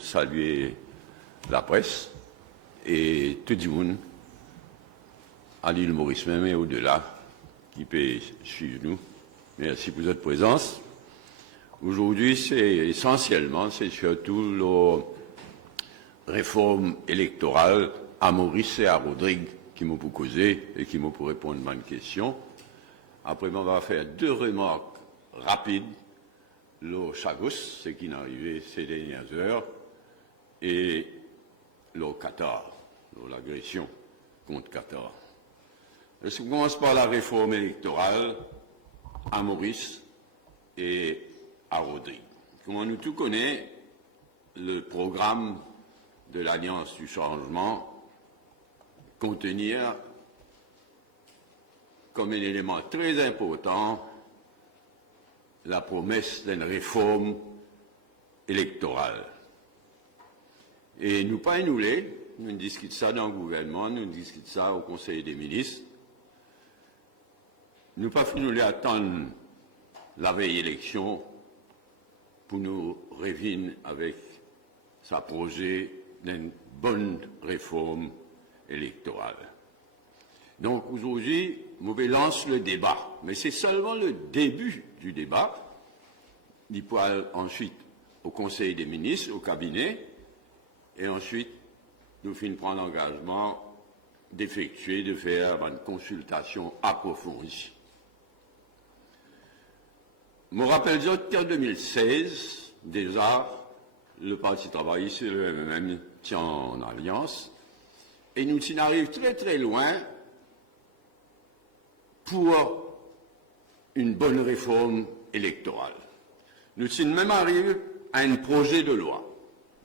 saluer la presse et tout le monde à l'île Maurice même et au-delà qui peut suivre nous. Merci pour votre présence. Aujourd'hui, c'est surtout la réforme électorale à Maurice et à Rodrigue qui m'ont pour causer et qui m'ont pour répondre à une question. Après, on va faire deux remarques rapides. Le Chagos, ce qui est arrivé ces dernières heures, et le Qatar, l'agression contre Qatar. Je commence par la réforme électorale à Maurice et à Rodrigue. Comme nous tous connaissons, le programme de l'Alliance du changement contenir comme un élément très important la promesse d'une réforme électorale. Et nous pas nous discutons ça dans le gouvernement, nous discutons ça au Conseil des ministres. Nous pas nous attendre la veille élection pour nous revenir avec sa projet d'une bonne réforme électorale. Donc aujourd'hui, nous lance le débat, mais c'est seulement le début du débat. Il peut aller ensuite au Conseil des ministres, au cabinet, et ensuite nous finissons prendre l'engagement d'effectuer, de faire une consultation approfondie. Je me rappelle qu'en 2016, déjà, le Parti travailliste et le MMM tient en alliance, et nous y arrivons très très loin pour une bonne réforme électorale. Nous sommes même arrivés à un projet de loi.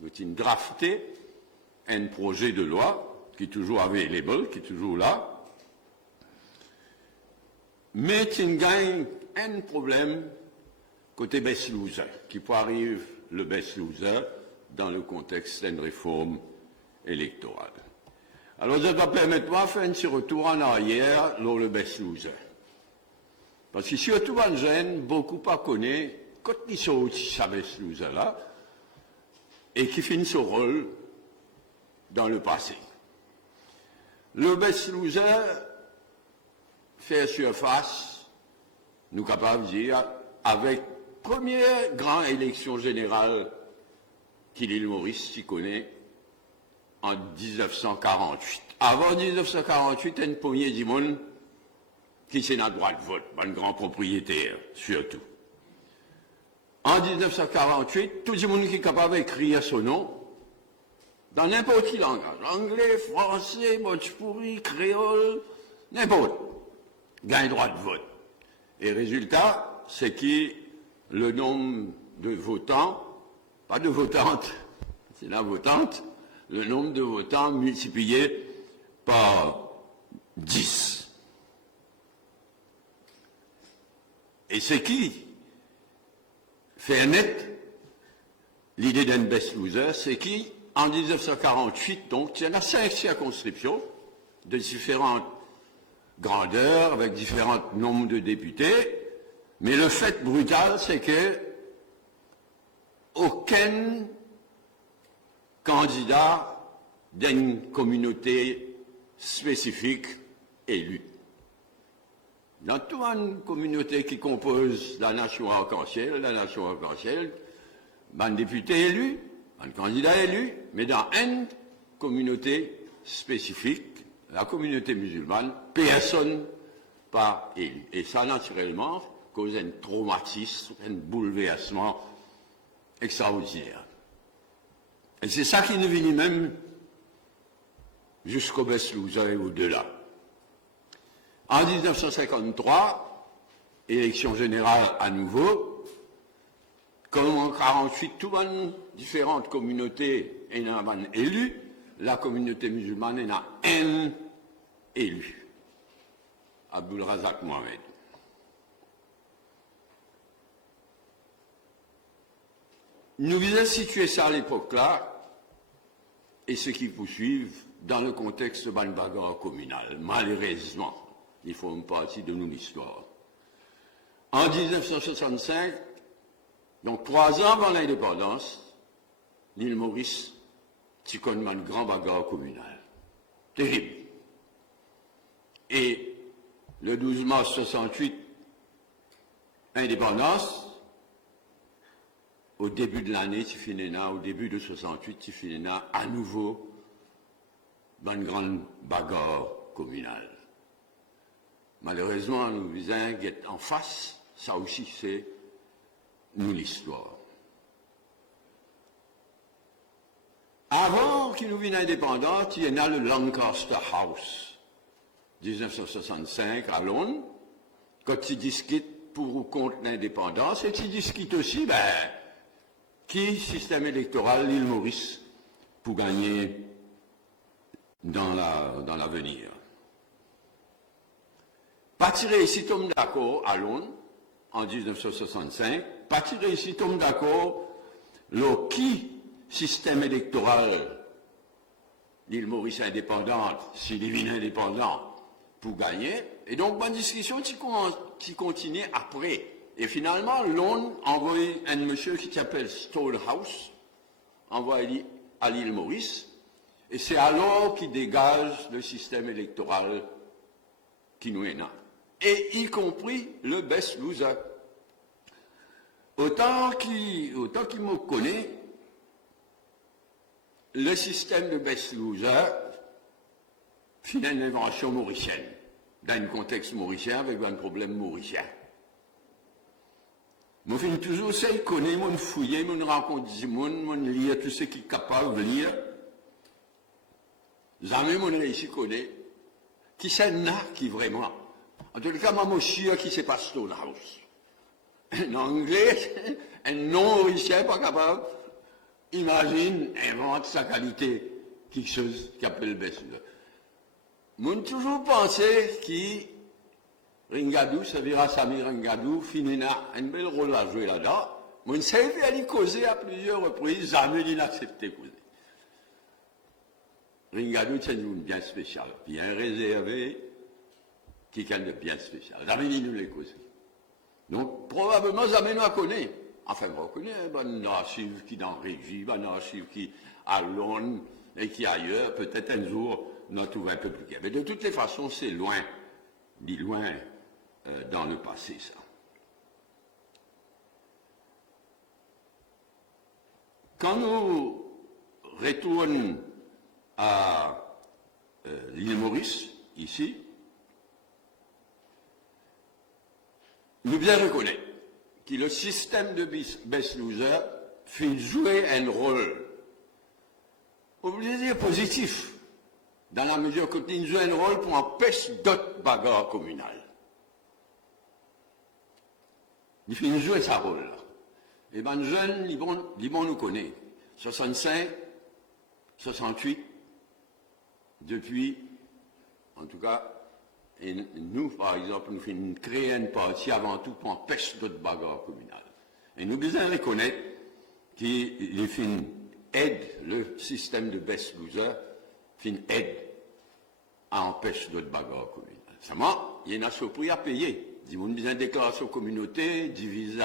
Nous sommes drafté un projet de loi qui est toujours available, qui est toujours là, mais qui gagne un problème côté best loser, qui peut arriver le best loser dans le contexte d'une réforme électorale. Alors, ça doit permettre de faire un petit retour en arrière lors le best loser. Parce que surtout en jeune, beaucoup pas connaissent quand ils sont aussi ce best loser là, et qui finit son rôle dans le passé. Le best loser fait surface, nous capables de dire, avec première grande élection générale qu'il l'île Maurice s'y connaît en 1948. Avant 1948, il y a une poignée du monde qui s'est dans le droit de vote, un grand propriétaire, surtout. En 1948, tout le monde qui est capable d'écrire son nom, dans n'importe quel langage, anglais, français, bhojpuri, créole, n'importe, gagne droit de vote. Et résultat, c'est que le nombre de votants, pas de votantes, c'est la votante, le nombre de votants multiplié par 10. Et c'est qui fait net l'idée d'un best loser, c'est qui, en 1948, donc, il y en a 5 circonscriptions de différentes grandeurs, avec différents nombres de députés, mais le fait brutal, c'est que aucun candidat d'une communauté spécifique élu. Dans toute une communauté qui compose la nation arc-en-ciel, un député élu, un candidat élu, mais dans une communauté spécifique, la communauté musulmane, personne pas élu. Et ça, naturellement, cause un traumatisme, un bouleversement extraordinaire. Et c'est ça qui nous vient même jusqu'au best loser et au-delà. En 1953, élection générale à nouveau, comme en 1948, toutes les différentes communautés ont un élu, la communauté musulmane en a un élu, Abdul Razak Mohamed. Nous visons situer ça à l'époque-là, et ceux qui poursuivent, dans le contexte de la bagarre communale, malheureusement. Ils font partie de notre histoire. En 1965, donc 3 ans avant l'indépendance, l'île Maurice, qui connaît une grande bagarre communale. Terrible. Et le 12 mars 68, indépendance, au début de l'année, au début de 68, Tifinena, à nouveau, dans une grande bagarre communale. Malheureusement, nous voisins guettent en face, ça aussi c'est nous l'histoire. Avant qu'il nous vienne indépendante, il y en a le Lancaster House, 1965 à Londres, quand ils discutent pour ou contre l'indépendance, et ils discutent aussi, qui système électoral l'île Maurice pour gagner dans l'avenir. Pas tiré ici tombe d'accord à Londres en 1965, pas tiré ici tombe d'accord le qui système électoral l'île Maurice indépendante, s'il est indépendant pour gagner, et donc bonne discussion qui continue après. Et finalement, Londres envoie un monsieur qui s'appelle Stonehouse, envoie à l'île Maurice, et c'est alors qu'il dégage le système électoral qui nous est là. Et y compris le best loser. Autant qu'il me connaît, le système de best loser, c'est une invention mauricienne, dans un contexte mauricien avec un problème mauricien. Moi, je toujours essayer de connaître, de fouiller, de rencontrer des gens, de lire tout ce qui est capable de lire. Jamais je réussi à connaître qui c'est qui vraiment. En tout cas, moi, je suis sûr qui c'est pas Stonehouse. En anglais, un non-mauricien pas capable, imagine, invente sa qualité, quelque chose qui appelle le best. Moi, j'ai toujours pensé que Ringadou, ça dira Samir Ringadou, Finena, un bel rôle à jouer là-dedans. Moi, je sais aller causer à plusieurs reprises, jamais il n'acceptait causer. Ringadou, c'est une bien spécial, bien réservé, quelqu'un de bien spécial. Jamais il nous l'a causé. Donc, probablement, jamais nous la connaît. Enfin, on connaît, un archive qui est dans Régie, un archive qui à Londres et qui ailleurs, peut-être un jour, nous a trouvé un peu plus clair. Mais de toutes les façons, c'est loin, dit loin dans le passé, ça. Quand nous retournons à l'île Maurice, ici, nous bien reconnaître que le système de best loser fait jouer un rôle, on peut dire positif, dans la mesure que il joue un rôle pour empêcher d'autres bagarres communales. Il fait jouer sa rôle là. Et ben, les jeunes, ils vont nous connaître. 65, 68, depuis, en tout cas, et nous, par exemple, nous faisons créer une partie avant tout pour empêcher d'autres bagarres communales. Et nous devons reconnaître qu'il aide le système de best loser, aide à empêcher d'autres bagarres communales. Seulement, il y a un surpris à payer. Ils ont besoin de déclaration communauté, divise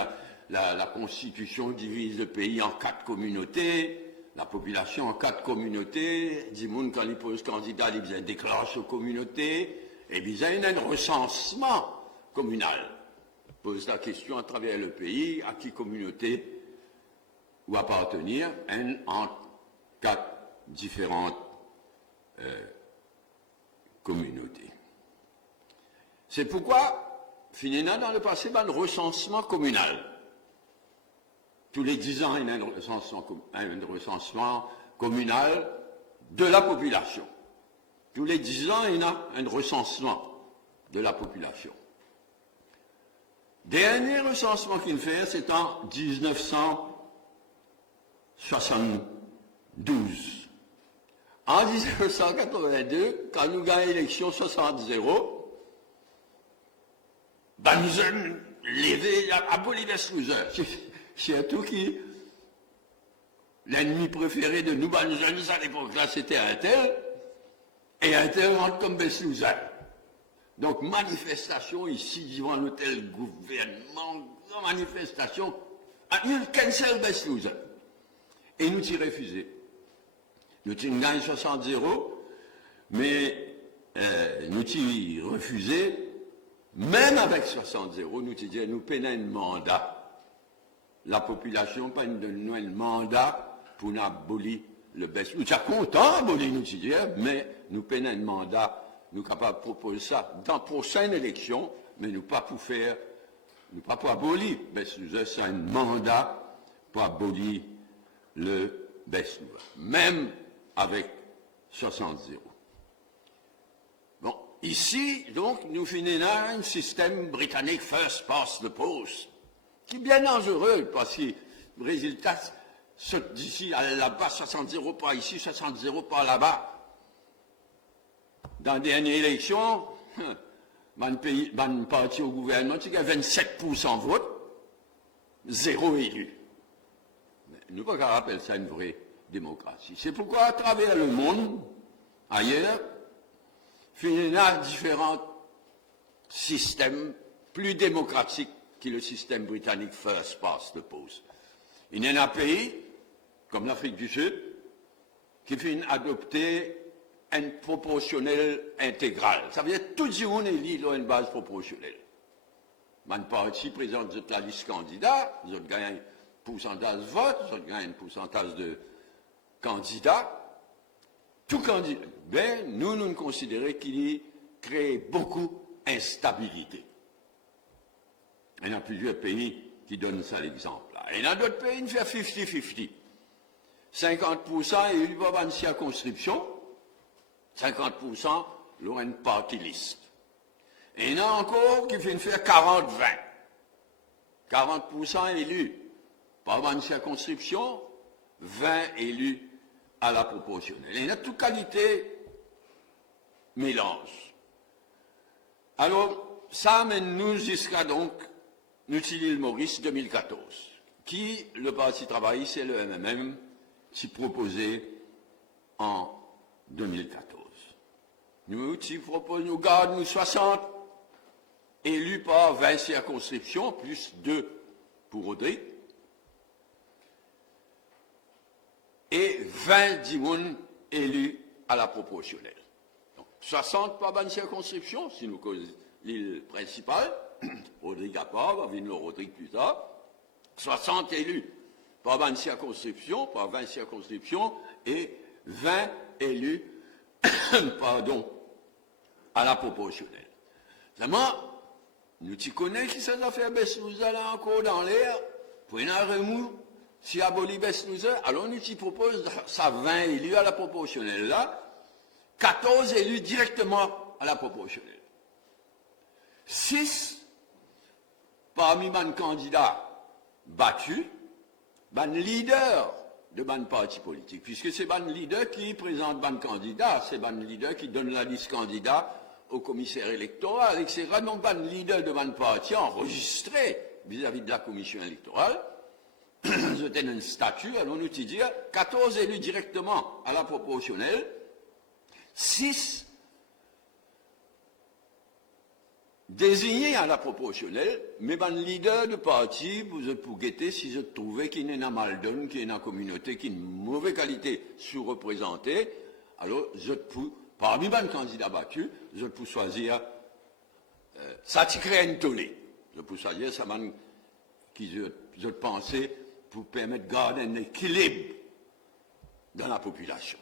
la Constitution divise le pays en 4 communautés, la population en 4 communautés, ils ont quand ils posent candidat, ils ont besoin de déclaration communauté, et ils ont un recensement communal. Ils posent la question à travers le pays, à qui communauté ou appartenir, en 4 différentes communautés. C'est pourquoi, finalement, dans le passé, un recensement communal. Tous les 10 ans, il y a un recensement communal de la population. Tous les 10 ans, il y a un recensement de la population. Dernier recensement qu'il fait, c'est en 1972. En 1982, quand nous gagnons l'élection 60-0, nous avons levé aboli les sous-heures. Surtout que l'ennemi préféré de nous, nous jeunes à l'époque-là, c'était un tel, et un tel rentre comme best loser. Donc, manifestation ici devant l'hôtel gouvernement, manifestation, il cancel best loser. Et nous t'y refusé. Nous t'y gagnons 60-0, mais nous t'y refusé, même avec 60-0, nous t'y dit, nous payons un mandat. La population pas nous un mandat pour nous abolir le baisse. Nous sommes contents d'abolir nous t'y dire, mais nous payons un mandat, nous sommes capables de proposer ça dans la prochaine élection, mais nous pas pour faire, nous pas pour abolir. C'est un mandat pour abolir le baisse. Même avec 60-0. Bon, ici, donc, nous finissons un système britannique first past the post, qui est bien dangereux, parce que le résultat, d'ici à là-bas, 60-0 par ici, 60-0 par là-bas. Dans la dernière élection, mon parti au gouvernement, il y a 27% de vote, 0 élu. Nous ne pouvons pas appeler ça une vraie démocratie. C'est pourquoi, à travers le monde, ailleurs, il y a différents systèmes plus démocratiques que le système britannique first past the post. Il y a un pays, comme l'Afrique du Sud, qui finit adopter un proportionnel intégral. Ça veut dire que tout le monde est lié à une base proportionnelle. Mon parti présente la liste candidat, vous gagnez un pourcentage de vote, vous gagnez un pourcentage de candidats. Tout candidat, ben, nous considérons qu'il crée beaucoup d'instabilité. Il y a plusieurs pays qui donnent ça l'exemple. Il y a d'autres pays qui font 50-50. 50% élus par une circonscription, 50% l'ont une party list. Et il y en a encore qui font faire 40-20. 40% élus par une circonscription, 20 élus à la proportionnelle. Il y a toute qualité mélange. Alors, ça amène nous jusqu'à donc l'île Maurice 2014, qui, le Parti travailliste et le MMM, s'y proposait en 2014. Nous proposons, nous gardons 60 élus par 20 circonscriptions, plus 2 pour Audrey, et 20 d'Imoun élus à la proportionnelle. Donc, 60 par 20 circonscriptions, si nous causons l'île principale, Rodrigue à part, va venir le Rodrigue plus tard, 60 élus par 20 circonscriptions, et 20 élus, pardon, à la proportionnelle. Seulement, nous t'y connaissons qui ces affaires Besnouza là encore dans l'air, pour une remous, si aboli Besnouza, alors nous t'y propose ça 20 élus à la proportionnelle là, 14 élus directement à la proportionnelle. 6 parmi les candidats battus, les leaders de ban parti politique, puisque c'est ban leader qui présente ban candidat, c'est ban leader qui donne la liste candidat au commissaire électoral, etc. Donc ban leader de ban parti enregistré vis-à-vis de la commission électorale, c'était un statut, alors nous te dire 14 élus directement à la proportionnelle, 6 désignés à la proportionnelle, mais ban leader de parti, vous êtes pour guetter si je trouvais qu'il y a un mal donne, qu'il y a une communauté qui a une mauvaise qualité sous-représentée, alors je pour, parmi les candidats battus, je peux choisir, ça te crée un tollé. Je peux choisir ça qui je pensais pour permettre de garder un équilibre dans la population.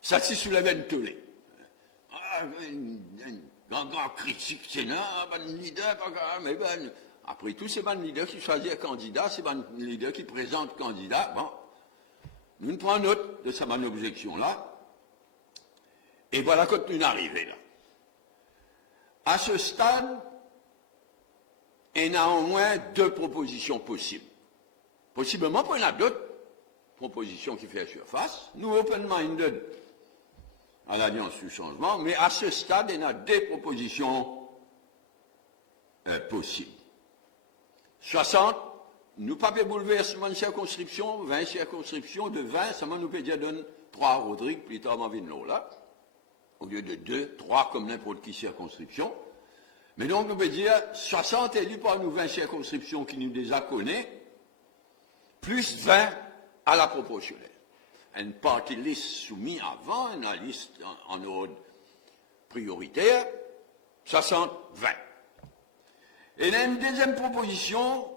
Ça te soulève un tollé. Grand critique Sénat, ban leader, mais ben, après tout, c'est ban leader qui choisit un candidat, c'est ban leader qui présente candidat. Bon, nous prenons note de sa objection là, et voilà quand nous arrivons là. À ce stade, il y a au moins 2 propositions possibles. Possiblement, il y en a d'autres propositions qui font surface. Nous, open-minded, à l'Alliance du changement, mais à ce stade, il y a des propositions possibles. 60, nous pas de bouleversement de circonscription, 20 circonscriptions, de 20, ça nous peut dire donne 3 Rodrigue, plus tard, on va là, au lieu de 2, 3 comme n'importe qui circonscription. Mais donc, nous peut dire 60 élus par nous 20 circonscriptions qui nous déjà connaissent, plus 20 à la proportionnelle. Un party list soumis avant, une liste en ordre prioritaire, 60-20. Et là, une deuxième proposition,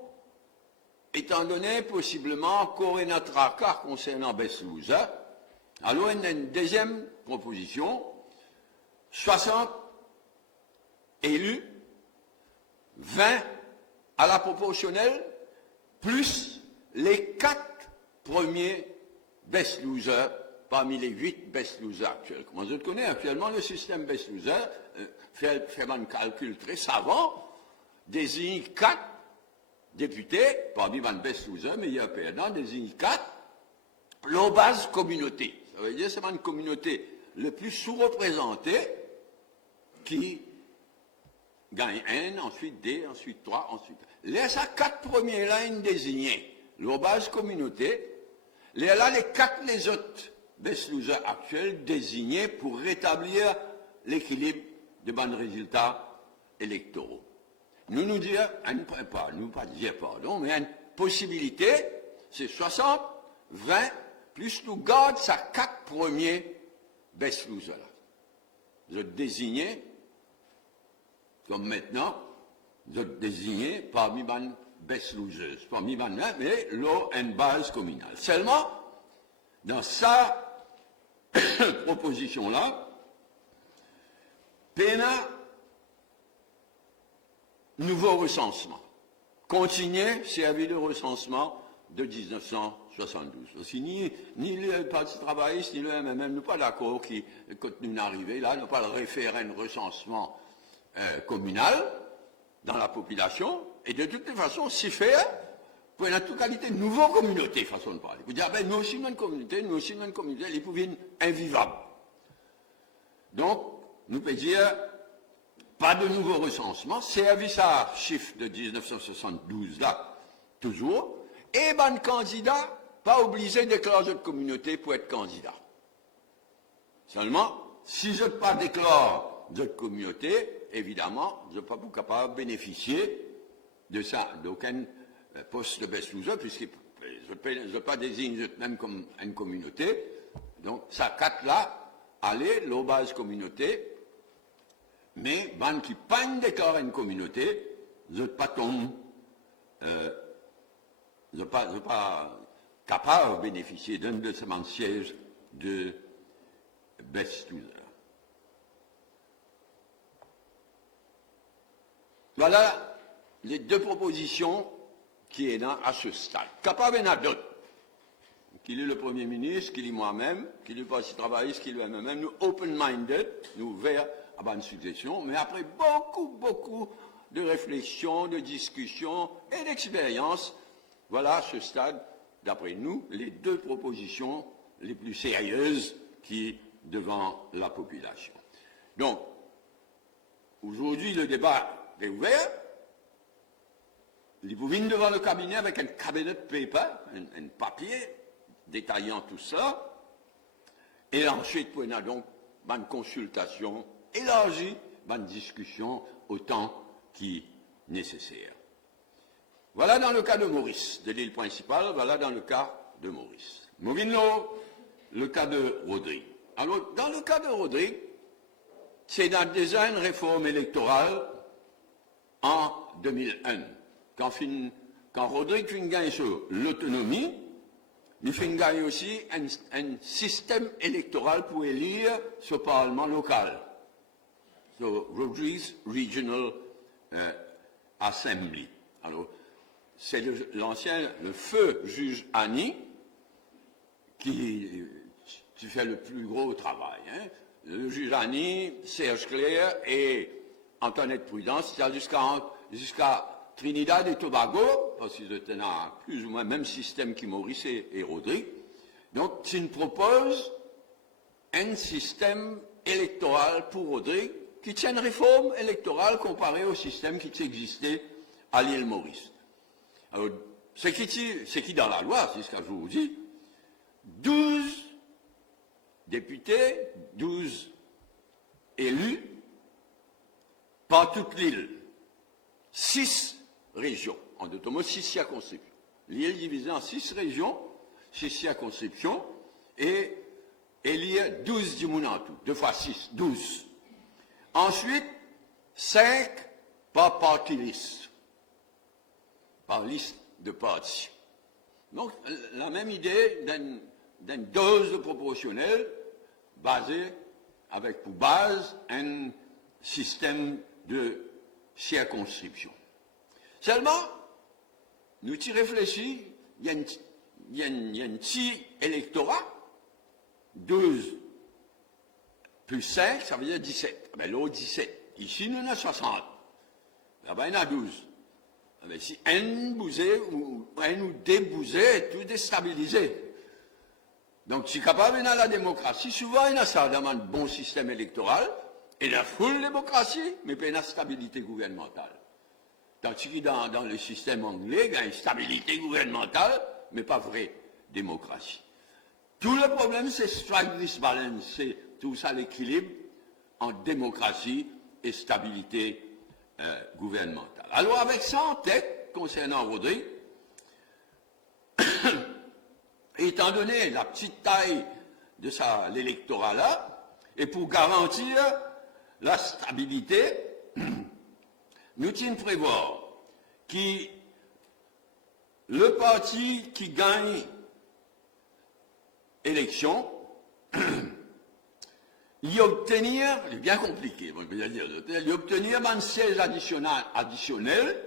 étant donné possiblement qu'on ait notre accord concernant Beslouza, alors une deuxième proposition, 60 élus, 20 à la proportionnelle, plus les 4 premiers best losers parmi les 8 best losers actuels. Comment je connais actuellement le système best loser, fait un calcul très savant, désigne 4 députés, parmi les best losers, mais il y a perdant, désigne 4, leur base communauté. Ça veut dire que c'est une communauté le plus sous-représentée qui gagne 1, ensuite 2, ensuite 3, ensuite... Laisse à 4 premières lignes désignées, leur base communauté, là, les 4 les autres best losers actuels désignés pour rétablir l'équilibre de bons résultats électoraux. Nous dire, pas dire pardon, mais une possibilité, c'est 60, 20, plus nous garde sa 4 premiers best losers là. Vous êtes désignés, comme maintenant, vous êtes désignés parmi les best losers, parmi les mais là, une base communale. Seulement, dans sa proposition-là, PNA, nouveau recensement. Continuer servir de recensement de 1972. Aussi, ni le Parti travailliste, ni le MMM n'ont pas d'accord qui, quand nous arrivons là, n'ont pas le référent recensement communal dans la population, et de toute façon, si faire, pour une totalité de nouvelles communautés, façon de parler. Vous dites, nous aussi, une communauté, les pouvaient invivables. Donc, nous pouvons dire, pas de nouveau recensement, service à chiffre de 1972 là, toujours, et ben candidat, pas obligé de déclarer de communauté pour être candidat. Seulement, si je ne pas déclare de communauté, évidemment, je ne suis pas capable de bénéficier de ça, d'aucun poste de best loser, puisque je ne pas désigner même comme une communauté. Donc, ça 4 là, allez, leur base communauté, mais ban qui pas déclaré une communauté, je ne pas tombe, je ne pas capable de bénéficier d'un de ces sièges de best loser. Voilà les 2 propositions qui est à ce stade. Capable il y en a d'autres. Qu'il est le Premier ministre, qu'il est moi-même, qu'il est le Parti travailliste, qu'il est le MMM, nous open-minded, nous ouverts à bonne suggestion, mais après beaucoup de réflexions, de discussions et d'expériences, voilà à ce stade, d'après nous, les 2 propositions les plus sérieuses qui devant la population. Donc, aujourd'hui, le débat est ouvert. Vous venez devant le cabinet avec un cabinet paper, un papier détaillant tout ça, et ensuite, on a donc une consultation élargie, une discussion autant qui nécessaire. Voilà dans le cas de Maurice, de l'île principale, voilà dans le cas de Maurice. Movino, le cas de Rodrigue. Alors, dans le cas de Rodrigue, c'est dans déjà une réforme électorale en 2001. Quand Rodrigue fin gagne sur l'autonomie, il fin gagne aussi un système électoral pour élire ce Parlement local. So, Rodrigue's Regional Assembly. Alors, c'est le feu juge Annie qui fait le plus gros travail. Hein. Le juge Annie, Serge Clair et Antoinette Prudence, jusqu'à Trinidad et Tobago, parce qu'ils étaient dans plus ou moins le même système que Maurice et Rodrigue. Donc, tu nous proposes un système électoral pour Rodrigue qui tient une réforme électorale comparée au système qui existait à l'île Maurice. Alors, c'est qui dans la loi, c'est ce que je vous dis, 12 députés, 12 élus par toute l'île, 6 régions, en d'autres mots 6 circonscriptions. L'île divisée en 6 régions, 6 circonscriptions, et élire 12 du monde en tout. 2 fois 6, 12. Ensuite, 5 par parti liste. Par liste de partis. Donc, la même idée d'une dose proportionnelle basée avec pour base un système de circonscription. Seulement, nous y réfléchissons, il y a un petit électorat, 12 plus 5, ça veut dire 17. Ben, l'autre 17. Ici, nous en avons 60. Là-bas, il y en a 12. Ben, si un bousé ou un ou des bousés, tout déstabilisé. Donc, si capable dans la démocratie, souvent, il y a ça dans un bon système électoral, et la full démocratie, mais pas une stabilité gouvernementale. Tandis que dans le système anglais, il y a une stabilité gouvernementale, mais pas vraie démocratie. Tout le problème, c'est strike this balance, c'est tout ça l'équilibre entre démocratie et stabilité gouvernementale. Alors, avec ça en tête, concernant Rodrigue, étant donné la petite taille de l'électorat là, et pour garantir la stabilité, nous tenons prévoir que le parti qui gagne élection, il obtenir, c'est bien compliqué, bon, je veux dire, il obtenir un siège additionnel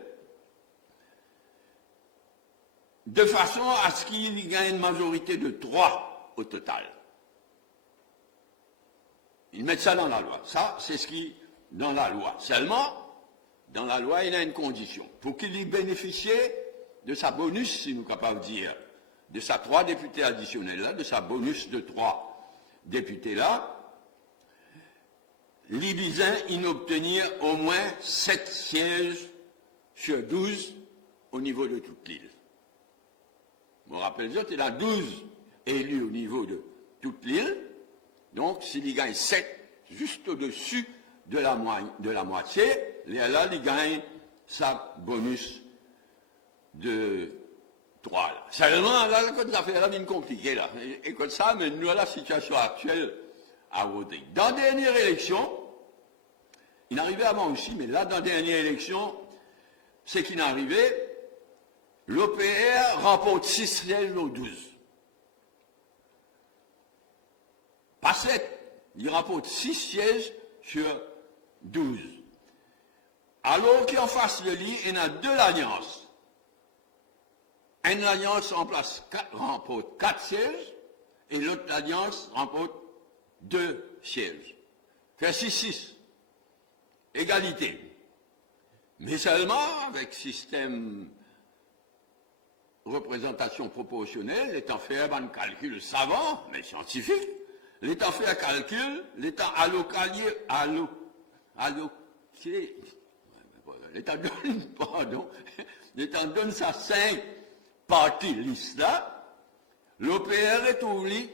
de façon à ce qu'il gagne une majorité de 3 au total. Ils mettent ça dans la loi. Ça, c'est ce qui, dans la loi. Seulement, dans la loi, il y a une condition. Pour qu'il y bénéficie de sa bonus, si nous sommes capables de dire, de sa 3 députés additionnels là, de sa bonus de 3 députés là, l'Ibizin, il obtenir au moins 7 sièges sur 12 au niveau de toute l'île. Je me rappelle, il a 12 élus au niveau de toute l'île. Donc, s'il gagne 7, juste au-dessus de la moitié, là, il gagne sa bonus de 3. Là. Seulement, là, les affaires là, bien compliquées, là. Et comme ça, mais nous, à la situation actuelle à Rodrigue. Dans la dernière élection, il arrivait avant aussi, mais là, dans la dernière élection, c'est qu'il est arrivé, l'OPR remporte 6 sièges aux 12. Pas 7, il remporte 6 sièges sur 12. Alors qu'en face de lui, il y a 2 alliances. Une alliance remporte 4 sièges, et l'autre alliance remporte 2 sièges. Fait 6-6. Égalité. Mais seulement avec système représentation proportionnelle, l'étant fait un calcul savant, mais scientifique, l'étant fait un calcul, l'étant l'étant donne sa 5 parties liste là, l'OPR est ouvert,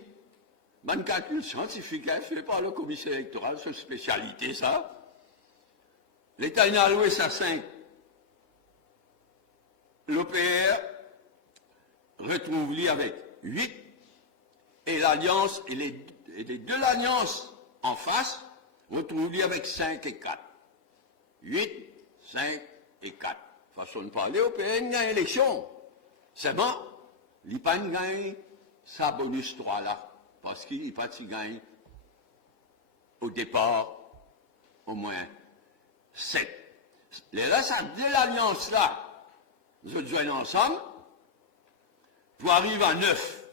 un calcul scientifique fait par le commissaire électoral, c'est une spécialité ça. L'État a alloué sa 5. L'OPR retrouve-lui avec 8 et l'alliance, et les 2 alliances en face retrouvent-lui avec 5 et 4. 8, 5 et 4. Façon de parler, l'OPR gagne l'élection. Seulement, l'IPAN gagne sa bonus 3 là, parce qu'il n'y a pas de gagne au départ au moins 7. Là, ça, dès l'alliance là, nous joignent ensemble, pour arriver à 9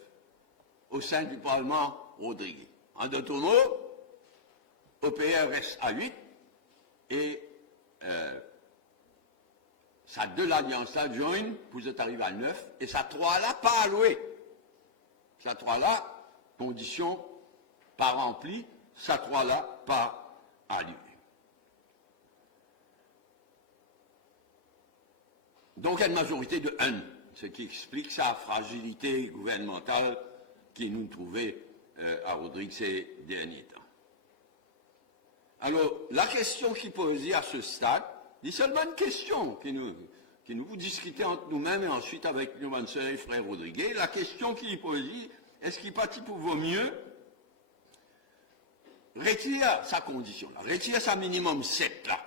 au sein du Parlement Rodrigue. En d'autres mots, OPR reste à 8 et ça de l'alliance là joint, vous êtes arrivé à 9 et ça 3 là pas alloué. Ça 3 là, condition pas remplie, ça 3 là pas alloué. Donc, il y a une majorité de 1, ce qui explique sa fragilité gouvernementale qui nous trouvait à Rodrigue ces derniers temps. Alors, la question qui posée à ce stade, c'est seulement une question qui nous discuter entre nous-mêmes et ensuite avec nos sœurs et frères Rodriguez. La question qui est posée, est-ce qu'il partit pour vaut mieux retirer sa condition là, retirer sa minimum 7 là.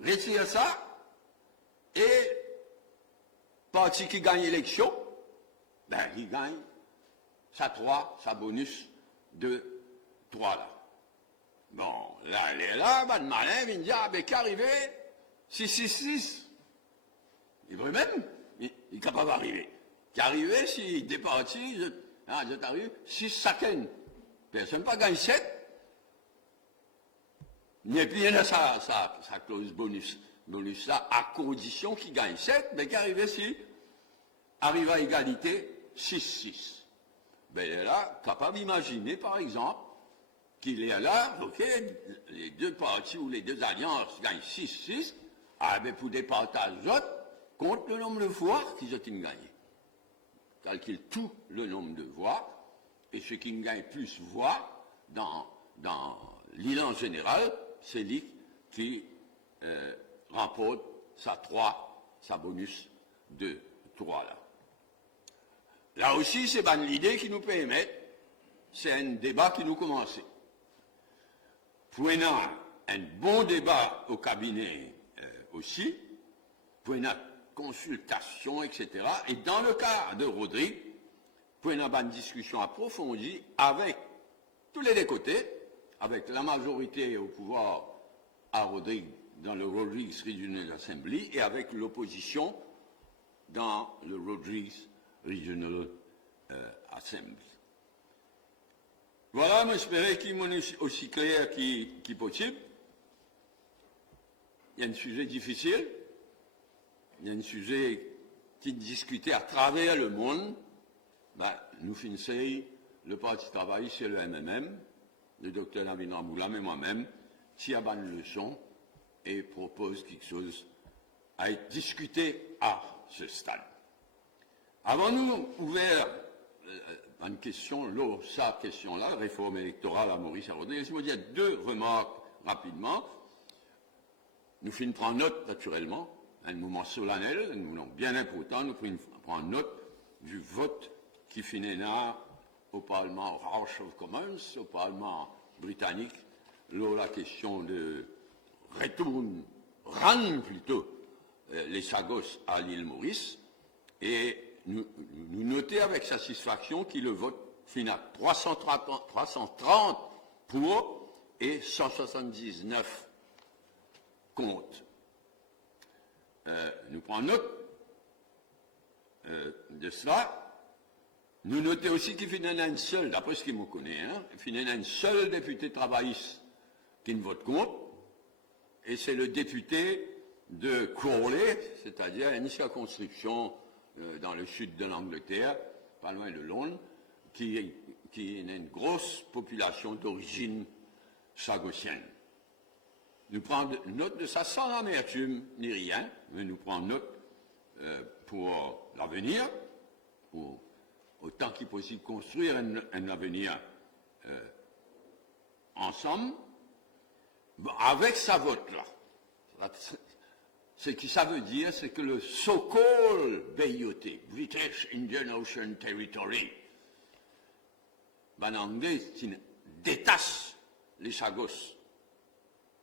Retirer ça et parti qui gagne l'élection, ben il gagne sa 3, sa bonus de 3 là. Bon, là, elle est là, ben, malin, il me dit, ah, ben, qu'arrivé, 666. Il veut même, il est capable d'arriver. Qu'arrivé, s'il est parti, je t'arrive, 6 saken. Personne pas gagne 7. Et puis, il y en a sa clause bonus là, à condition qu'il gagne 7, mais qu'arrivé, si, arrive à égalité, 6-6. Ben, il est là, capable d'imaginer, par exemple, qu'il est là, ok, les deux partis ou les deux alliances gagnent 6-6, ah ben pour des partages autres, compte le nombre de voix qu'ils ont gagné. Calcule tout le nombre de voix, et ce qui gagne plus voix dans l'élan général, c'est lui qui remporte sa bonus de 3 là. Là aussi, c'est pas l'idée qui nous permet, c'est un débat qui nous commence. Prenons un bon débat au cabinet aussi, prenons consultation, etc. Et dans le cas de Rodrigue, prenons une discussion approfondie avec tous les deux côtés, avec la majorité au pouvoir à Rodrigue dans le Rodrigues Regional Assembly et avec l'opposition dans le Rodrigues Regional Assembly. Voilà, j'espère qu'il est aussi clair qu'il possible. Il y a un sujet difficile, il y a un sujet qui est discuté à travers le monde. Ben, nous finissons le Parti travail, c'est le MMM, le docteur Navin Ramoulam et moi-même, qui a une leçon et propose quelque chose à être discuté à ce stade. Avons-nous ouvert une question, sa question-là, réforme électorale à Maurice Rodrigues? Laissez-moi dire 2 remarques rapidement. Nous finissons prendre note, naturellement, un moment solennel, un moment bien important, nous prenons note du vote qui finit là au Parlement House of Commons, au Parlement britannique, lors la question de rendre plutôt les Sagos à l'île Maurice, et nous notons avec satisfaction que le vote finit à 330 pour et 179 contre. Nous prenons note de cela. Nous notons aussi qu'il finit un seul, d'après ce qu'il me connaît, il finit un seul député travailliste qui ne vote contre, et c'est le député de Crawley, c'est-à-dire une circonscription dans le sud de l'Angleterre, pas loin de Londres, qui a une grosse population d'origine sagossienne. Nous prenons note de ça sans amertume ni rien, mais nous prenons note pour l'avenir, pour autant qu'il est possible construire un avenir ensemble, avec sa vote-là. Ce que ça veut dire, c'est que le so-called BIOT, British Indian Ocean Territory, en anglais, qui détache les Sagos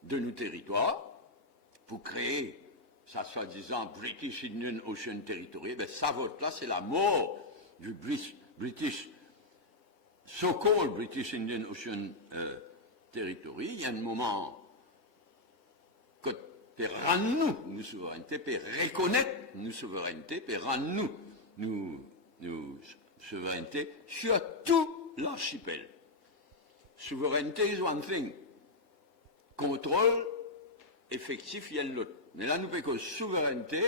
de nos territoires pour créer sa soi-disant British Indian Ocean Territory, sa vote-là, c'est la mort du British, so-called British Indian Ocean Territory. Il y a un moment que rendre-nous nos souverainetés, pour reconnaître nos souverainetés, pour rendre nos souverainetés sur tout l'archipel. Souveraineté is one thing. Contrôle effectif, il y a l'autre. Mais là, nous payons souveraineté,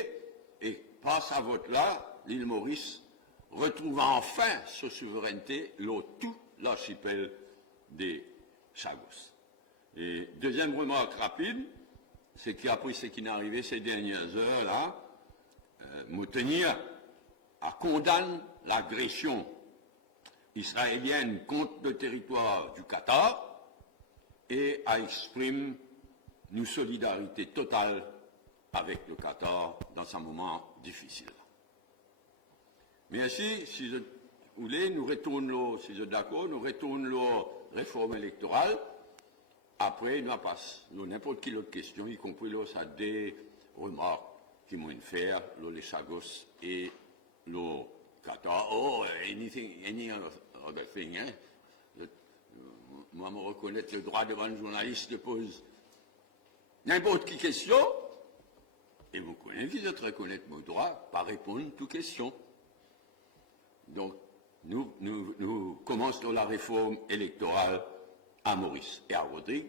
et par sa vote-là, l'île Maurice retrouve enfin sa souveraineté, tout l'archipel des Sagos. Et deuxième remarque rapide, c'est qu'après ce qui est arrivé ces dernières heures, là, Moutenir a condamné l'agression israélienne contre le territoire du Qatar et a exprimé nous solidarité totale avec le Qatar dans un moment difficile. Merci, si je voulais, nous retournons, si je suis d'accord, nous retournons la réforme électorale. Après, nous passons n'importe quelle autre question, y compris ça des remarques qui m'ont fait, les Chagos et le Qatar. Oh, any other thing, hein? Moi, me reconnaître le droit devant un journaliste de pose n'importe quelle question, et vous connaissez, vous êtes reconnaître mon droit, pas répondre à toute question. Donc, nous commençons la réforme électorale à Maurice et à Rodrigue.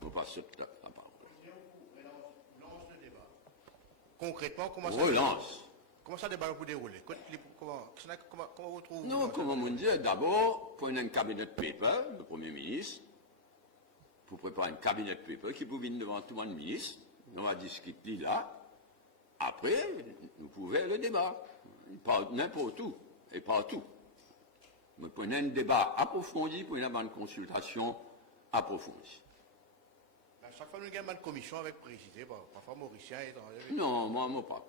Nous passons la parole. Relance le débat. Concrètement, comment ça débat pour dérouler? Comment vous trouvez? Non, comment on dit, d'abord, prenez un cabinet de paper, le Premier ministre, pour préparer un cabinet de paper qui peut venir devant tout le ministre, on va discuter là. Après, nous pouvons le débat. Il parle n'importe où et partout. Vous prenez un débat approfondi pour une consultation approfondie. À chaque fois, nous avons une commission avec précisé, parfois Mauricien et étranger. Non, moi, pas.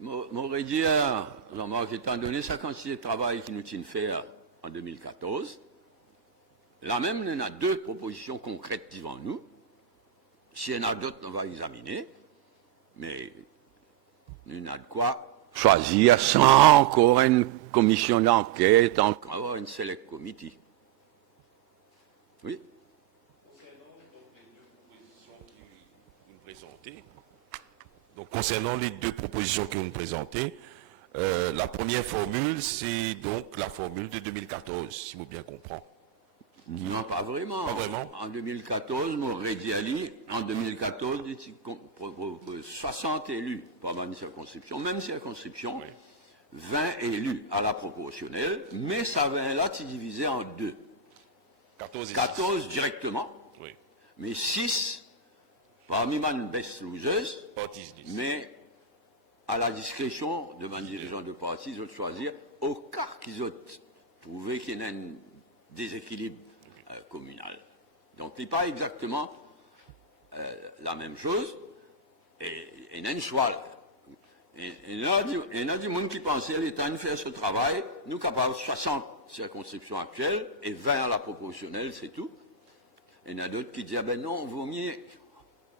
M'aurais dit, Jean-Marc, étant donné sa quantité de travail qui nous tient faire en 2014, là même, il y a deux propositions concrètes devant nous. S'il y en a d'autres, on va examiner. Mais il y en a de quoi choisir sans encore une commission d'enquête, encore une select committee. Oui. Concernant les deux propositions que vous présentez, la première formule, c'est donc la formule de 2014, si vous bien comprenez. Non, pas vraiment. Pas vraiment. En 2014, Mouredi Ali, en 2014, il propose 60 élus pendant une circonscription, même circonscription, oui. 20 élus à la proportionnelle, mais ça 20 là, c'est divisé en deux. 14 directement, oui. Mais 6 parmi les best losers, mais à la discrétion de mes dirigeants de parti, ils ont choisir au cas qu'ils ont trouvé qu'il y a un déséquilibre communal. Donc, ce n'est pas exactement la même chose. Et il y a une choix. Il y a du monde qui pensait l'État de faire ce travail. Nous capables 60 circonscriptions actuelles et 20 à la proportionnelle, c'est tout. Et il y en a d'autres qui disent, ben non, il vaut mieux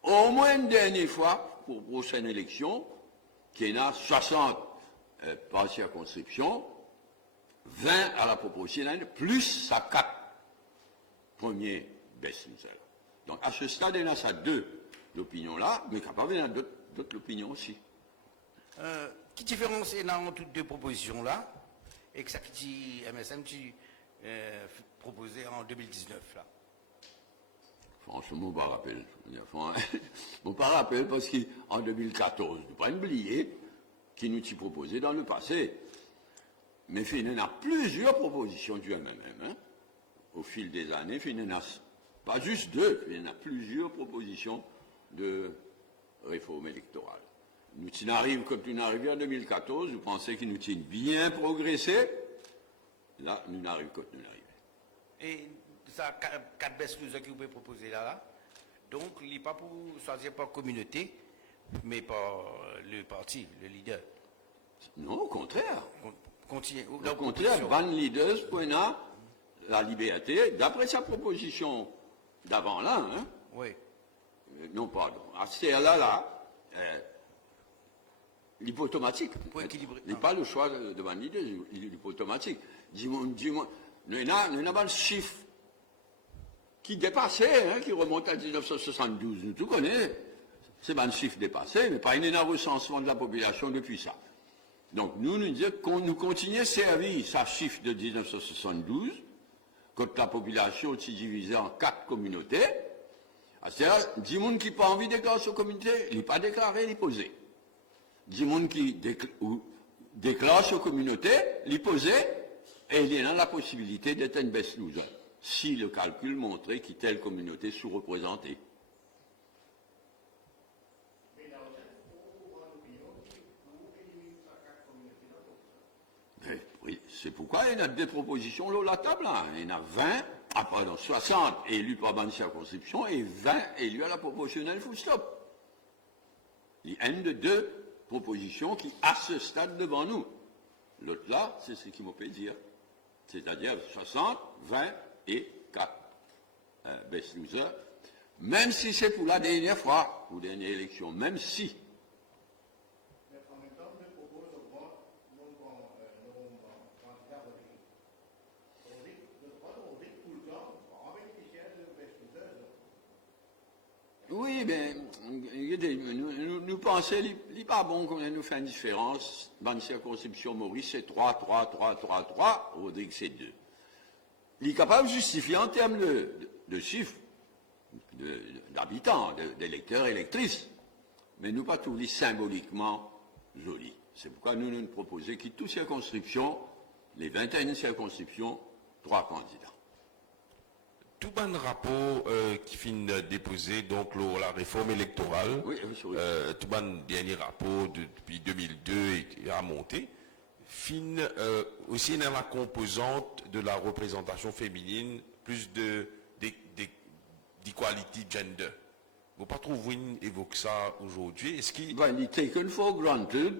au moins une dernière fois pour la prochaine élection, qu'il y en a 60 par circonscription, 20 à la proportionnelle, plus ça 4 premiers best losers. Donc à ce stade, il y en a ça deux opinions-là, mais capable, il y en a d'autres opinions aussi. Quelle différence est dans toutes deux propositions-là et que ça qui MSM qui proposé en 2019 là? Franchement, je ne me rappelle. Je ne me rappelle parce qu'en 2014, ne pas oublier qui nous y proposé dans le passé. Mais il y en a plusieurs propositions du MMM. Hein, au fil des années, il y en a pas juste deux, il y en a plusieurs propositions de réforme électorale. Nous y arrivons comme nous arrivons en 2014, vous pensez qu'il nous tient bien progressé. Là, nous n'arrivons comme nous arrivons. Et ça, 4 best losers que vous pouvez proposer là. Donc, il n'est pas pour choisir par communauté, mais par le parti, le leader. Non, au contraire. Au contraire, Van Leaders prennent la liberté, d'après sa proposition d'avant là, hein? Oui. Non, pardon. À ce là, l'hypotomatique. Il n'est pas le choix de Van Leaders, l'hypotomatique. Dis-moi, nous n'avons pas le chiffre qui dépassait, hein, qui remonte à 1972. Nous tout connaissons. C'est pas un chiffre dépassé, mais pas un recensement de la population depuis ça. Donc, nous disons qu'on nous continue à servir ça chiffre de 1972, quand la population est divisée en 4 communautés. C'est-à-dire, 10 personnes qui n'ont pas envie de déclarer sur communauté, ils n'ont pas déclaré, ils posé. 10 personnes qui déclarent sur communauté, ils posé, et il y a la possibilité d'être une best loser, si le calcul montrait qu'il telle communauté sous-représentée. Oui, c'est pourquoi il y en a des propositions là, la table, là. Il y en a 20 pardon, 60 élus par bande circonscription et 20 élus à la proportionnelle full stop. Il y a une de deux propositions qui, à ce stade, devant nous. L'autre là, c'est ce qu'il m'a fait dire. C'est-à-dire 60, 20 et 4 best losers. Même si c'est pour la dernière fois, pour la dernière élection, même si. Mais en même temps, je propose nos candidats on dit tout le temps, avec les tickets de best losers. Oui, mais nous pensons qu'il n'est pas bon qu'on nous fait une différence. Dans la circonscription Maurice, c'est 3, 3, 3, 3, 3. Rodrigue, c'est 2. Il est capable de justifier en termes de chiffres, d'habitants, d'électeurs, électrices. Mais nous pas tout dit symboliquement joli. C'est pourquoi nous proposons qu'il y ait toutes circonscriptions, les 21 circonscriptions, 3 candidats. Tout bon rapport qui finit déposé donc la réforme électorale, Oui, tout bon dernier rapport depuis 2002 et a monté, finit aussi dans la composante de la représentation féminine, plus d'equality gender. Vous ne pas trouver évoque ça aujourd'hui? Est-ce qu'il Il est taken for granted,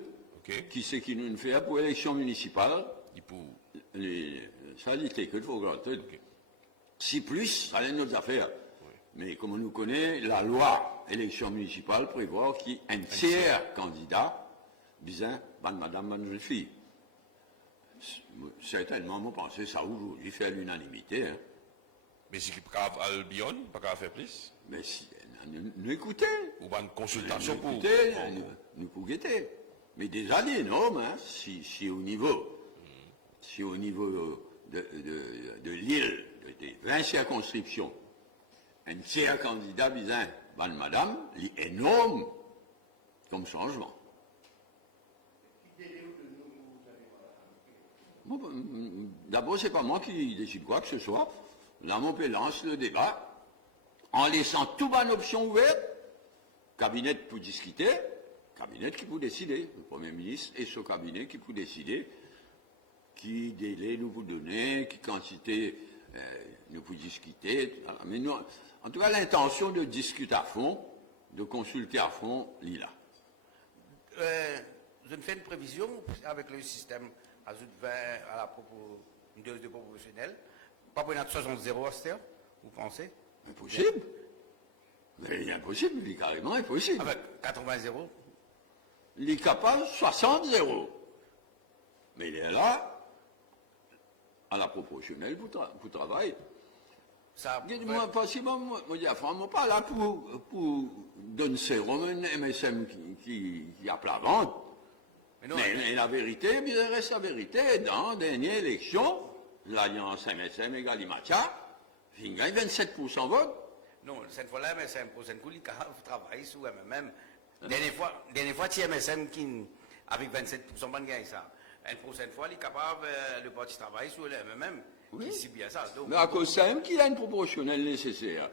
qui c'est qui nous fait pour l'élection municipale, ça il est taken for granted. Si plus, ça est notre affaire. Oui. Mais comme on nous connaît, la loi élection municipale prévoit qu'il y ait un tiers candidat, disant, madame, jeune fille. Certainement, moi, pensez ça aujourd'hui, faire l'unanimité. Hein. Mais si grave Albion, pas qu'à faire plus. Mais si, nous écoutez. Ou une consultation pour. Nous pour guetter. Mais des années, non, hein, si au niveau, de l'île, des 20 circonscriptions, un tiers candidat disant, madame, c'est énorme comme changement. D'abord, c'est pas moi qui décide quoi que ce soit. Là, on peut lancer le débat en laissant toute bonne option ouverte. Cabinet pour discuter, cabinet qui peut décider, le Premier ministre et ce cabinet qui peut décider qui délai nous vous donner, qui quantité nous vous discuter. Mais nous, en tout cas, l'intention de discuter à fond, de consulter à fond, l'ILA. Je ne fais une prévision avec le système ajout 20 à la une dose de proportionnelle. Pas pour notre 60-0 à cette heure, vous pensez? Impossible. Mais il est impossible, il est carrément impossible. Avec 80-0? Il est capable 60-0. Mais il est là, à la proportionnelle pour travailler. Ça, moi, franchement, pas là pour donner sérum un MSM qui a plat ventre. Mais la vérité, il reste la vérité. Dans la dernière élection, l'alliance MSM et Galimatia, il gagne 27% vote. Non, cette fois-là, MSM, prochaine coup, il travaille sur MMM. Dernière fois, c'est MSM qui, avec 27%, pas gagne ça. Une prochaine fois, il est capable, le parti travaille sur le MMM, qui sait bien ça. Donc, mais à cause de ça, même qu'il a une proportionnelle nécessaire.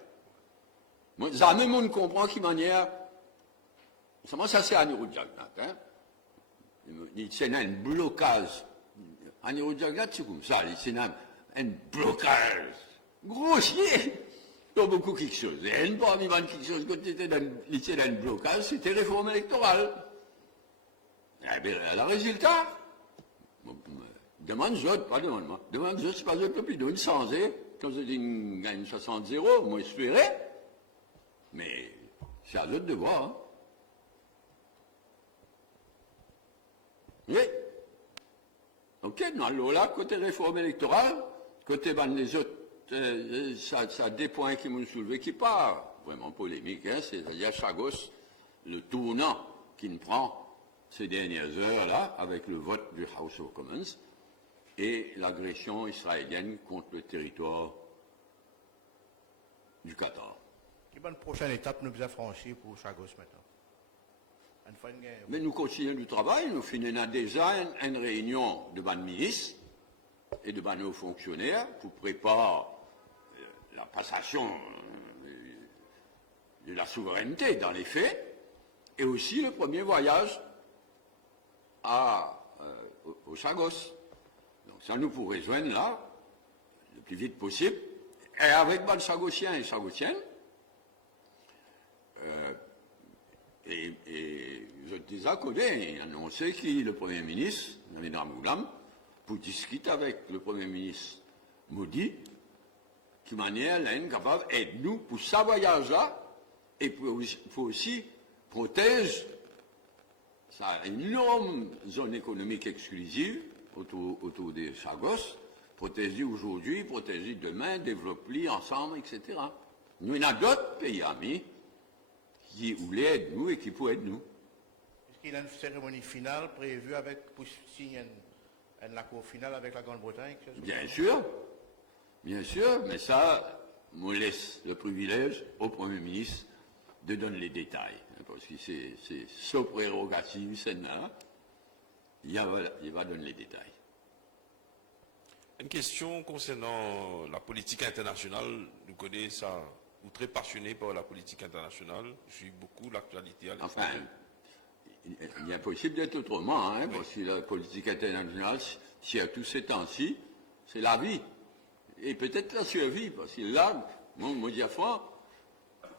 Jamais on comprend qui manière. Ça, c'est un Eurojagnat. Hein? C'est un blocage. Un Eurojagnat, c'est comme ça. C'est un blocage. Grossier. Il y a beaucoup quelque chose. Et une parmi quelque chose, quand il était dans un blocage, c'était réforme électorale. Eh bien, le résultat. Demande je pas demande-moi. Demande je, c'est pas je peux plus donner 100, quand je dis gagne 60-0, moi j'espérais. Mais c'est à eux de voir. Hein. Oui. Ok, alors là, côté réforme électorale, côté les autres, ça des points qui m'ont soulevé qui part vraiment polémique, hein, c'est-à-dire Chagos, le tournant qu'il prend ces dernières heures-là avec le vote du House of Commons et l'agression israélienne contre le territoire du Qatar. Quelle est la prochaine étape nous avons franchie pour Chagos maintenant? Mais nous continuons du travail, nous finissons déjà une réunion de ban ministres et de ban hauts fonctionnaires pour préparer la passation de la souveraineté dans les faits et aussi le premier voyage au Chagos. Donc ça nous pourrait joindre là, le plus vite possible, Et avec les Chagossiens et Chagossiennes, et je déjà connais, annoncé que le Premier ministre, Navidra Moulam, pour discuter avec le Premier ministre Modi, qui manière là, capable d'aider nous pour ça voyage-là, et pour aussi protéger sa énorme zone économique exclusive autour des Chagos, protéger aujourd'hui, protéger demain, développer ensemble, etc. Nous, il y a d'autres pays amis qui voulaient aider nous et qui pourraient aider nous. Est-ce qu'il y a une cérémonie finale prévue pour signer un accord final avec la Grande-Bretagne? Bien sûr, mais ça, on laisse le privilège au Premier ministre de donner les détails. Parce que c'est sa prérogative, c'est là. Il va donner les détails. Une question concernant la politique internationale. Nous connaissons ça, vous êtes très passionné par la politique internationale. Je suis beaucoup l'actualité à l'étranger. Enfin, il est impossible d'être autrement, hein, parce que la politique internationale, si à tous ces temps-ci, c'est la vie. Et peut-être la survie, parce que là, moi, dis à fois,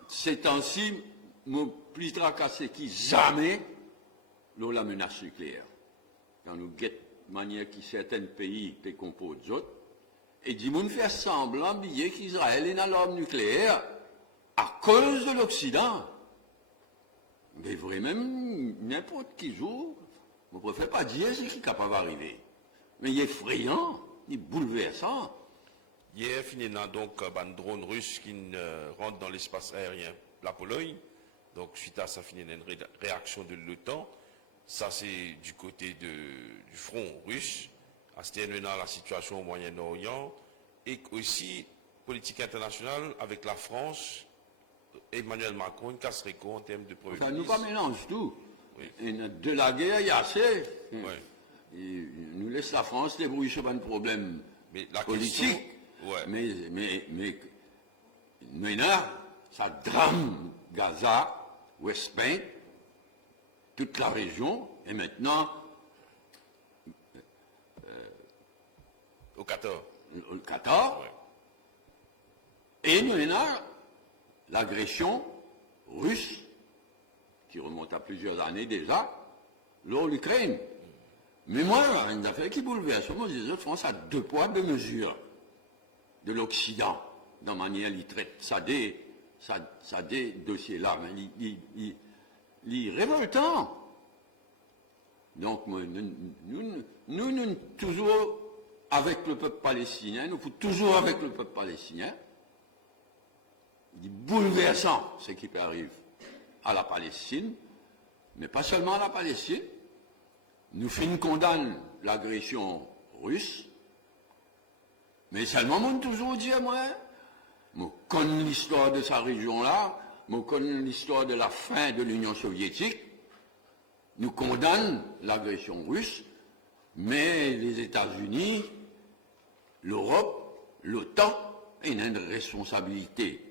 ces temps-ci, mon plus tracassé qui jamais la menace nucléaire. Quand nous guettons de manière que certains pays te composent d'autres, et dit nous faire semblant billet qu'Israël est dans l'arme nucléaire à cause de l'Occident. Mais vraiment, n'importe qui joue, je ne préfère pas dire ce qui est capable d'arriver. Mais il est effrayant, il est bouleversant. Hier, finalement, donc, un drone russe qui rentre dans l'espace aérien de la Pologne. Donc, suite à ça, finalement, une réaction de l'OTAN. Ça, c'est du côté du front russe. À ce moment-là, la situation au Moyen-Orient. Et aussi, politique internationale avec la France, Emmanuel Macron, une casserait en termes de premier Enfin, ministre. nous pas mélange tout. Oui. Et de la guerre, il y a assez. Oui. Et nous laisse la France débrouiller sur un problème Mais la politique. question, ouais. Mais maintenant, ça drame Gaza, West Bank, toute la région, et maintenant, Au Qatar. le Qatar, Ouais. et maintenant, l'agression russe, qui remonte à plusieurs années déjà, lors de l'Ukraine. Mais moi, une affaire qui bouleverse, moi, les autres France a deux poids, deux mesures de l'Occident, dans la manière il traite ça des dossiers-là, mais il est révoltant. Donc, nous, toujours avec le peuple palestinien, nous toujours avec le peuple palestinien. Il est bouleversant ce qui peut arriver à la Palestine, mais pas seulement à la Palestine. Nous condamnons l'agression russe, mais seulement on toujours dit moi, je connais l'histoire de sa région-là, je connais l'histoire de la fin de l'Union soviétique, nous condamnons l'agression russe, mais les États-Unis, l'Europe, l'OTAN, ont une responsabilité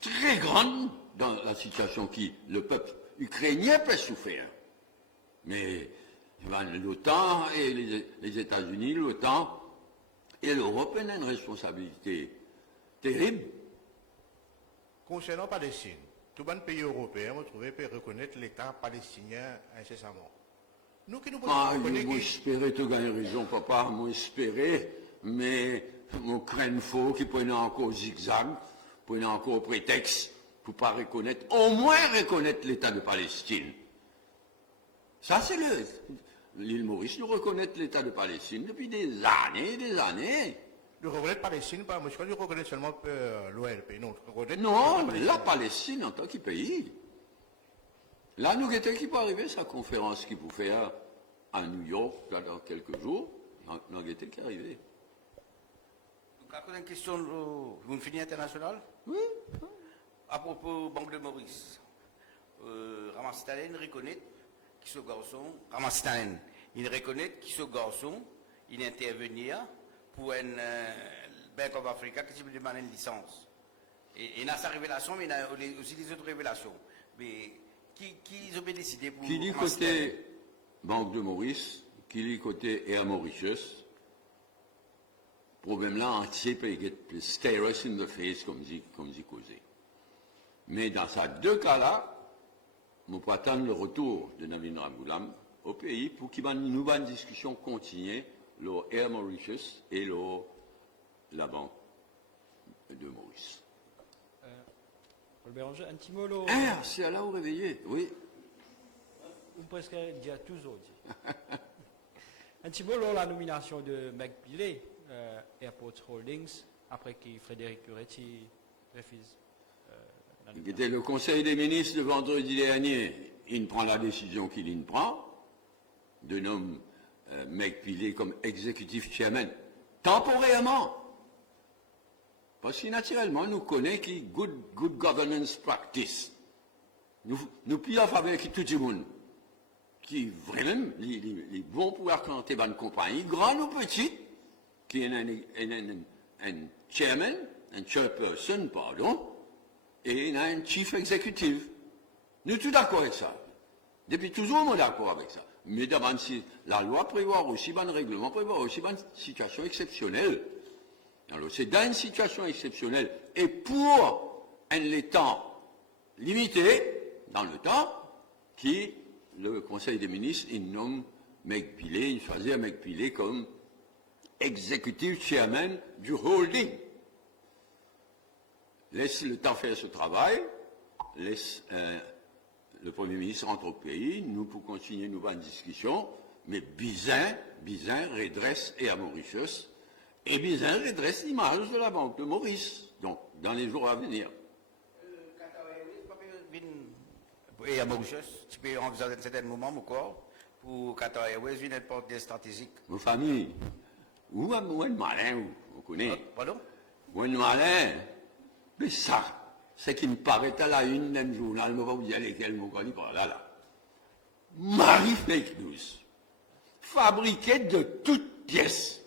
très grande dans la situation qui le peuple ukrainien peut souffrir. Mais l'OTAN et les États-Unis, l'OTAN et l'Europe ont une responsabilité terrible. Concernant la Palestine, tout le pays européen, vous trouvez, peut reconnaître l'État palestinien incessamment. Nous qui nous moi espérer te gagner raison, papa, moi espérer, mais moi crains faux qui prennent encore zigzag, prennent encore prétexte pour pas reconnaître, au moins reconnaître l'État de Palestine. Ça, c'est l'île Maurice, nous reconnaître l'État de Palestine depuis des années et des années. Nous reconnaître Palestine, pas, moi je crois que nous reconnaître seulement l'OLP, non. Non, mais la Palestine en tant que pays. Là, nous étions qui peut arriver sa conférence qui peut faire à New York là, dans quelques jours. Nous étions qui arrivé. Donc, à une question, vous finissez international? Oui. À propos Banque de Maurice, Ramastalen reconnaît que ce garçon, Ramastalen, il reconnaît que ce garçon, il intervenir pour une Bank of Africa qui peut demander une licence. Et il a sa révélation, mais il a aussi des autres révélations. Mais qui ont décidé pour... Qui dit côté Banque de Maurice, qui dit côté Air Mauritius, problème-là entier peut stare us in the face, comme dit causé. Mais dans ces deux cas-là, nous pouvons attendre le retour de Navin Ramgoolam au pays pour qu'il y ait une nouvelle discussion continue, le Air Mauritius et la banque de Maurice. Paul Béranger, un petit mot, là, C'est à là où réveiller, oui. ou presque dire tous autres. Un petit mot, là, la nomination de Meg Pillay, Airports Holdings, après que Frédéric Curetti refuse. C'était le Conseil des ministres de vendredi dernier. Il prend la décision qu'il prend, de nommer Meg Pillay comme executive chairman, temporairement. Parce que naturellement, nous connaissons qui good governance practice. Nous plions en faveur de tout le monde. Qui vraiment, les bons pouvoirs quand une compagnie, grande ou petite, qui est un chairman, un chairperson, pardon, et un chief executive. Nous sommes tous d'accord avec ça. Depuis toujours, nous sommes d'accord avec ça. Mais d'abord, si la loi prévoit aussi, le règlement prévoit aussi une situation exceptionnelle. Alors, c'est dans une situation exceptionnelle et pour un temps limité, dans le temps, qui, le Conseil des ministres, il nomme Meg Pillay, il choisit Meg Pillay comme executive chairman du holding. Laisse le temps faire ce travail, laisse le Premier ministre rentrer au pays, nous pour continuer nos bonnes discussions, mais Bizin redresse et à Mauritius, et Bizin redresse l'image de la banque de Maurice, donc dans les jours à venir. Et à Mauritius, tu peux envisager un certain moment encore pour Qatar Airways venir être partenaire stratégique. Vos familles, où est malin, on connaît. Pardon? Où est malin? Mais ça, c'est qui me paraît à la une d'un journal, je ne vais pas vous dire lesquels mots qu'on dit par là. Marie fake news. Fabriquée de toutes pièces.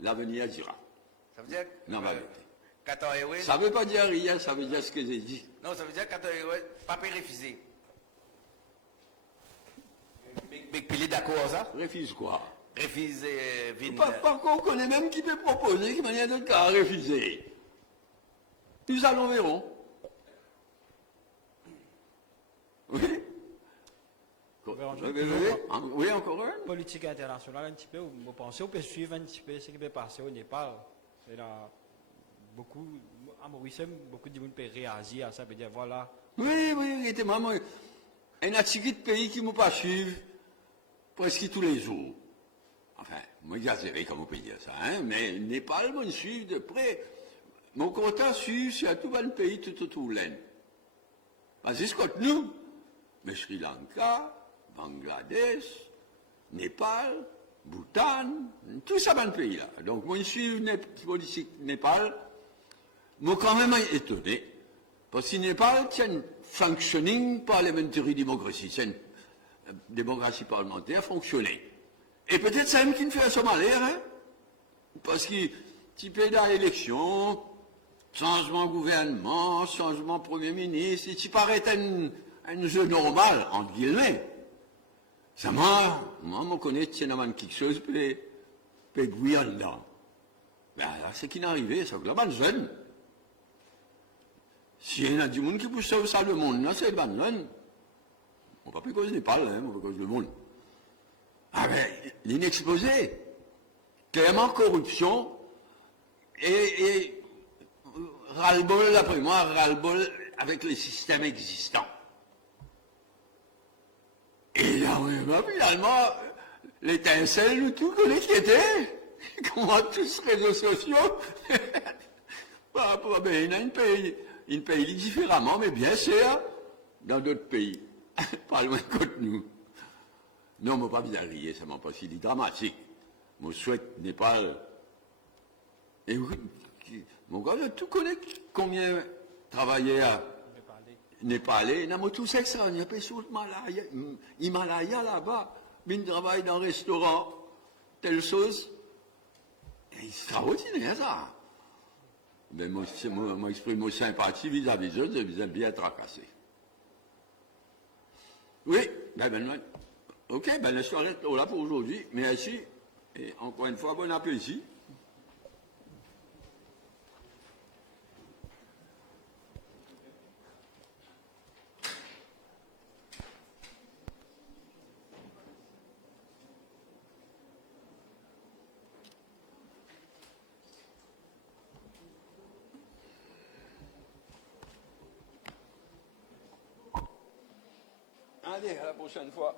L'avenir dira. Ça veut dire Non, mais Qatar Airways. ça ne veut pas dire rien, ça veut dire ce que j'ai dit. Non, ça veut dire Qatar Airways, pas refusé. Mais Pillay d'accord ça? Refuse quoi? Refuse vin. Par contre, on connaît même qui peut proposer, qui manière d'autre qu'à refuser. Nous allons verrons. Oui? Béranger, Oui, encore un? politique internationale, un petit peu, vous pensez, on peut suivre un petit peu ce qui peut passer au Népal. C'est là, beaucoup, à Maurice, beaucoup de gens peuvent réagir à ça, peut dire voilà. Oui, était maman. Un article de pays qui ne m'a pas suivre presque tous les jours. Enfin, moi, exagéré comme on peut dire ça, hein, mais Népal, moi, suit de près. Mon content suit sur tout le pays, tout autour de l'Inde. Parce que c'est ce que nous, mais Sri Lanka, Bangladesh, Népal, Bhoutan, tout ça dans le pays là. Donc, moi, je suis politique Népal, moi, quand même étonné. Parce que Népal, c'est une functioning parliamentary democracy, c'est une démocratie parlementaire fonctionnée. Et peut-être c'est même qui ne fait ça mal, hein? Parce que tu peux dans l'élection, changement de gouvernement, changement de premier ministre, et tu paraît un jeu normal, entre guillemets. Ça moi, je connais, c'est quelque chose peut gouiller dedans. Ben là, c'est qui n'est arrivé, ça, là, c'est jeune. Si il y a du monde qui pousse ça le monde, là, c'est le jeune. On ne va pas cause Népal, hein, on va cause le monde. Ah ben, l'inexposé, clairement corruption, et ras-le-bol, après moi, ras-le-bol avec les systèmes existants. Et là, finalement, l'étincelle, le tout connaît qui était, comment tous les réseaux sociaux, il paye différemment, mais bien sûr, dans d'autres pays, pas loin de nous. Non, je ne pas bien rire, ça m'a pas si dramatique. Je souhaite Népal. Et mon gars, tout connaît combien travaillait à Népalais. Non, mais tout ça, il y a pas sur Himalaya là-bas. Il travaille dans un restaurant, telle chose. C'est extraordinaire, ça. Mais moi, j'exprime ma sympathie vis-à-vis d'eux, je les aime bien tracasser. Oui, ben, ok, ben, la soirée est là pour aujourd'hui. Merci. Et encore une fois, bon appétit. Allez, à la prochaine fois.